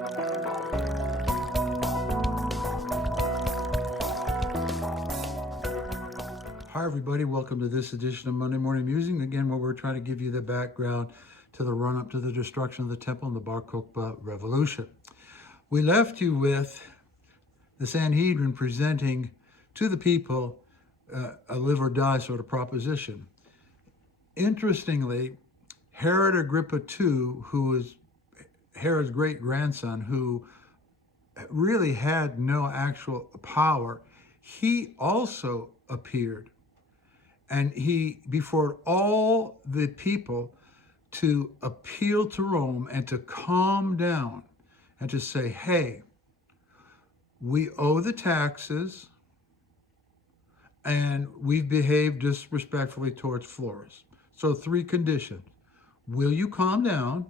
Hi everybody, welcome to this edition of Monday Morning Musing. Again, where we're trying to give you the background to the run-up to the destruction of the temple and the Bar Kochba revolution. We left you with the Sanhedrin presenting to the people a live or die sort of proposition. Interestingly, Herod Agrippa II, who was Herod's great-grandson, who really had no actual power, he also appeared. And he, before all the people, to appeal to Rome and to calm down and to say, hey, we owe the taxes and we've behaved disrespectfully towards Flores. So 3 conditions. Will you calm down?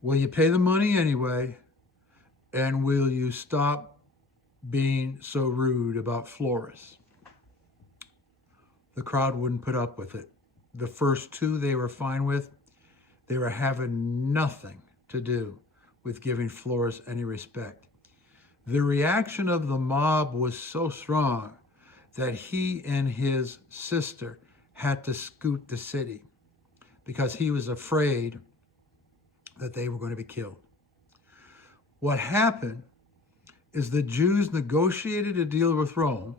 Will you pay the money anyway? And will you stop being so rude about Flores? The crowd wouldn't put up with it. The first 2 they were fine with. They were having nothing to do with giving Flores any respect. The reaction of the mob was so strong that he and his sister had to scoot the city because he was afraid that they were going to be killed. What happened is the Jews negotiated a deal with Rome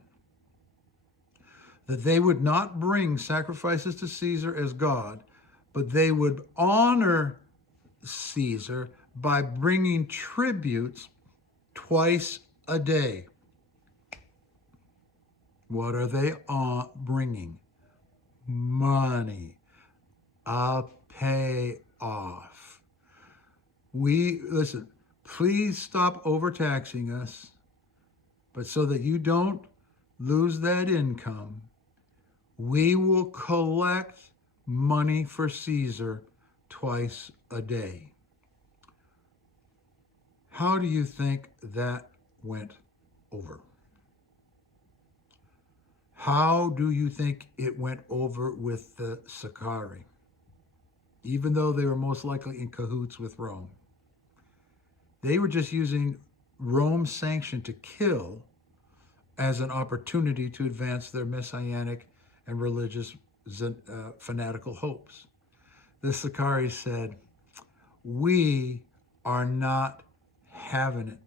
that they would not bring sacrifices to Caesar as God, but they would honor Caesar by bringing tributes twice a day. What are they bringing? Money. A payoff. Listen, please stop overtaxing us, but so that you don't lose that income, we will collect money for Caesar twice a day. How do you think that went over? How do you think it went over with the sicarrii? Even though they were most likely in cahoots with Rome. They were just using Rome's sanction to kill as an opportunity to advance their messianic and religious fanatical hopes. The sicarrii said, we are not having it.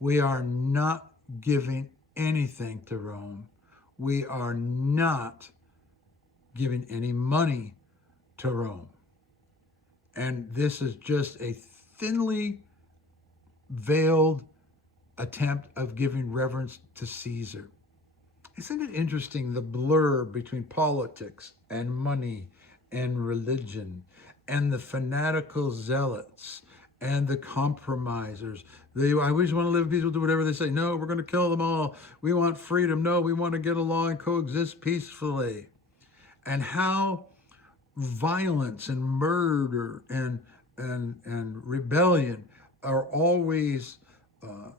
We are not giving anything to Rome. We are not giving any money to Rome. And this is just a thinly veiled attempt of giving reverence to Caesar. Isn't it interesting, the blur between politics and money and religion and the fanatical zealots and the compromisers? I always want to live peaceful, do whatever they say. No, we're going to kill them all. We want freedom. No, we want to get along and coexist peacefully. And how violence and murder and rebellion are always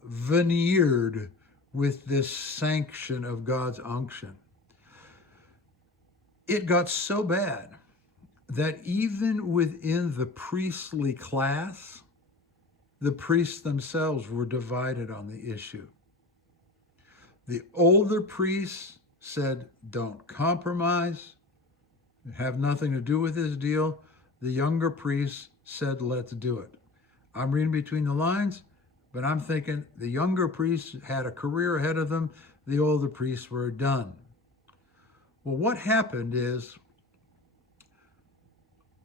veneered with this sanction of God's unction. It got so bad that even within the priestly class, the priests themselves were divided on the issue. The older priests said, don't compromise, have nothing to do with this deal. The younger priests said, let's do it. I'm reading between the lines, but I'm thinking the younger priests had a career ahead of them. The older priests were done. Well, what happened is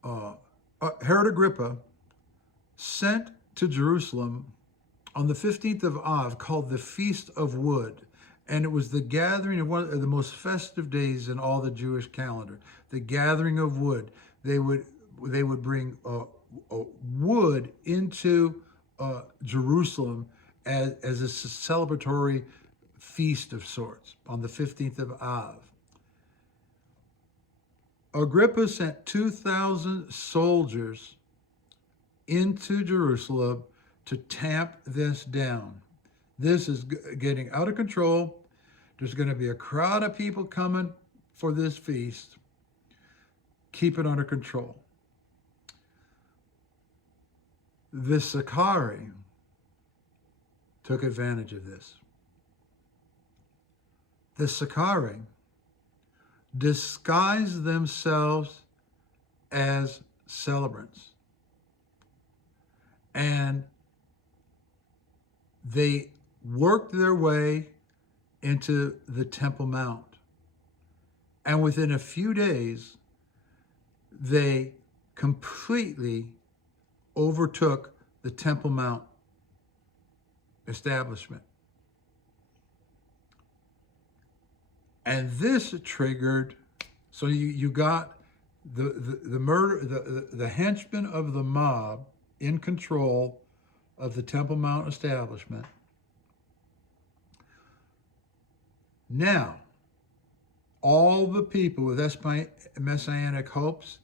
Herod Agrippa sent to Jerusalem on the 15th of Av, called the Feast of Wood. And it was the gathering of one of the most festive days in all the Jewish calendar, the gathering of wood. They would bring wood into Jerusalem as a celebratory feast of sorts on the 15th of Av. Agrippa sent 2,000 soldiers into Jerusalem to tamp this down. This is getting out of control. There's going to be a crowd of people coming for this feast. Keep it under control. The sicarrii took advantage of this. The sicarrii disguised themselves as celebrants, and they worked their way into the Temple Mount. And within a few days, they completely overtook the Temple Mount establishment. And this triggered, so you got the murder, the henchmen of the mob in control of the Temple Mount establishment. Now, all the people with messianic hopes,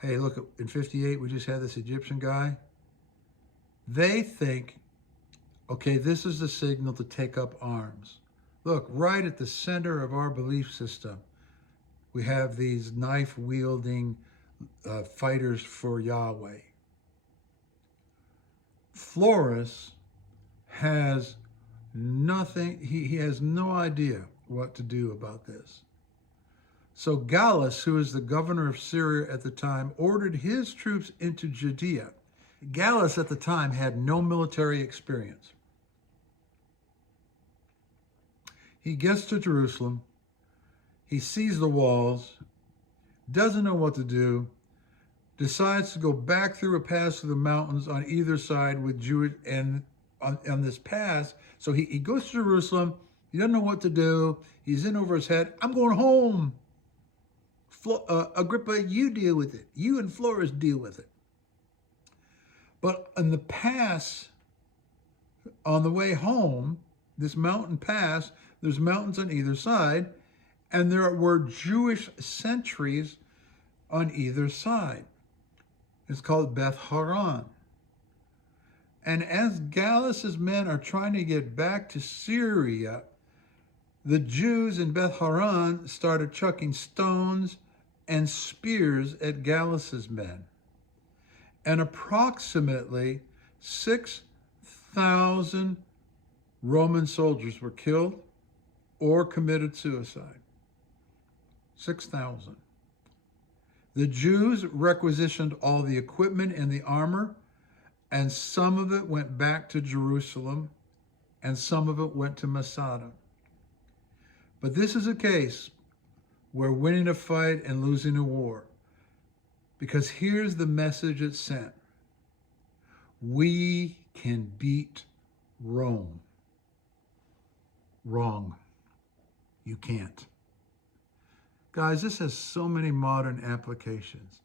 hey, look, in 58, we just had this Egyptian guy. They think, okay, this is the signal to take up arms. Look, right at the center of our belief system, we have these knife-wielding fighters for Yahweh. Flores has nothing, he has no idea what to do about this. So Gallus, who was the governor of Syria at the time, ordered his troops into Judea. Gallus at the time had no military experience. He gets to Jerusalem, he sees the walls, doesn't know what to do, decides to go back through a pass through the mountains on either side with Jewish, and on this pass. So he goes to Jerusalem, he doesn't know what to do, he's in over his head, I'm going home. Agrippa, you deal with it. You and Flores deal with it. But in the pass, on the way home, this mountain pass, there's mountains on either side, and there were Jewish sentries on either side. It's called Beth Horon. And as Gallus's men are trying to get back to Syria, the Jews in Beth Horon started chucking stones and spears at Gallus's men. And approximately 6,000 Roman soldiers were killed or committed suicide. 6,000. The Jews requisitioned all the equipment and the armor, and some of it went back to Jerusalem, and some of it went to Masada. But this is a case where winning a fight and losing a war, because here's the message it sent. We can beat Rome. Wrong. You can't. Guys, this has so many modern applications,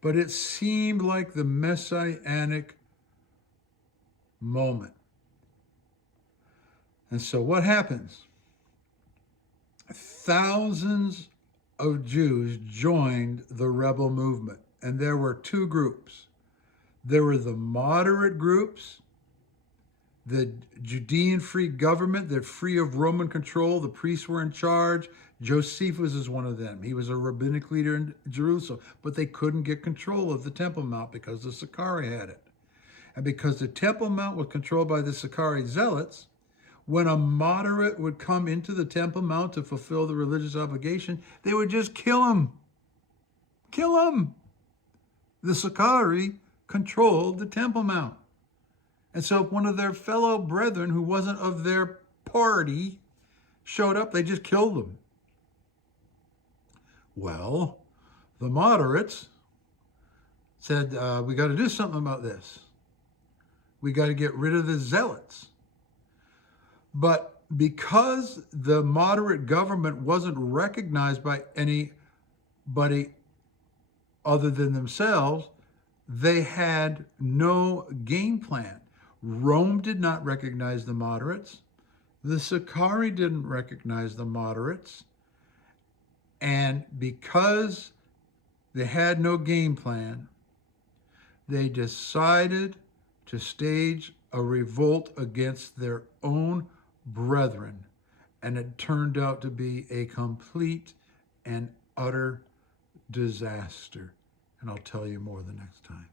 but it seemed like the messianic moment. And so what happens? Thousands of Jews joined the rebel movement, and there were two groups. There were the moderate groups, the Judean free government, they're free of Roman control, the priests were in charge. Josephus is one of them. He was a rabbinic leader in Jerusalem, but they couldn't get control of the Temple Mount because the sicarrii had it. And because the Temple Mount was controlled by the sicarrii zealots, when a moderate would come into the Temple Mount to fulfill the religious obligation, they would just kill him. Kill him. The sicarrii controlled the Temple Mount. And so if one of their fellow brethren who wasn't of their party showed up, they just killed them. Well, the moderates said, we got to do something about this. We got to get rid of the zealots. But because the moderate government wasn't recognized by anybody other than themselves, they had no game plan. Rome did not recognize the moderates. The sicarrii didn't recognize the moderates. And because they had no game plan, they decided to stage a revolt against their own brethren. And it turned out to be a complete and utter disaster. And I'll tell you more the next time.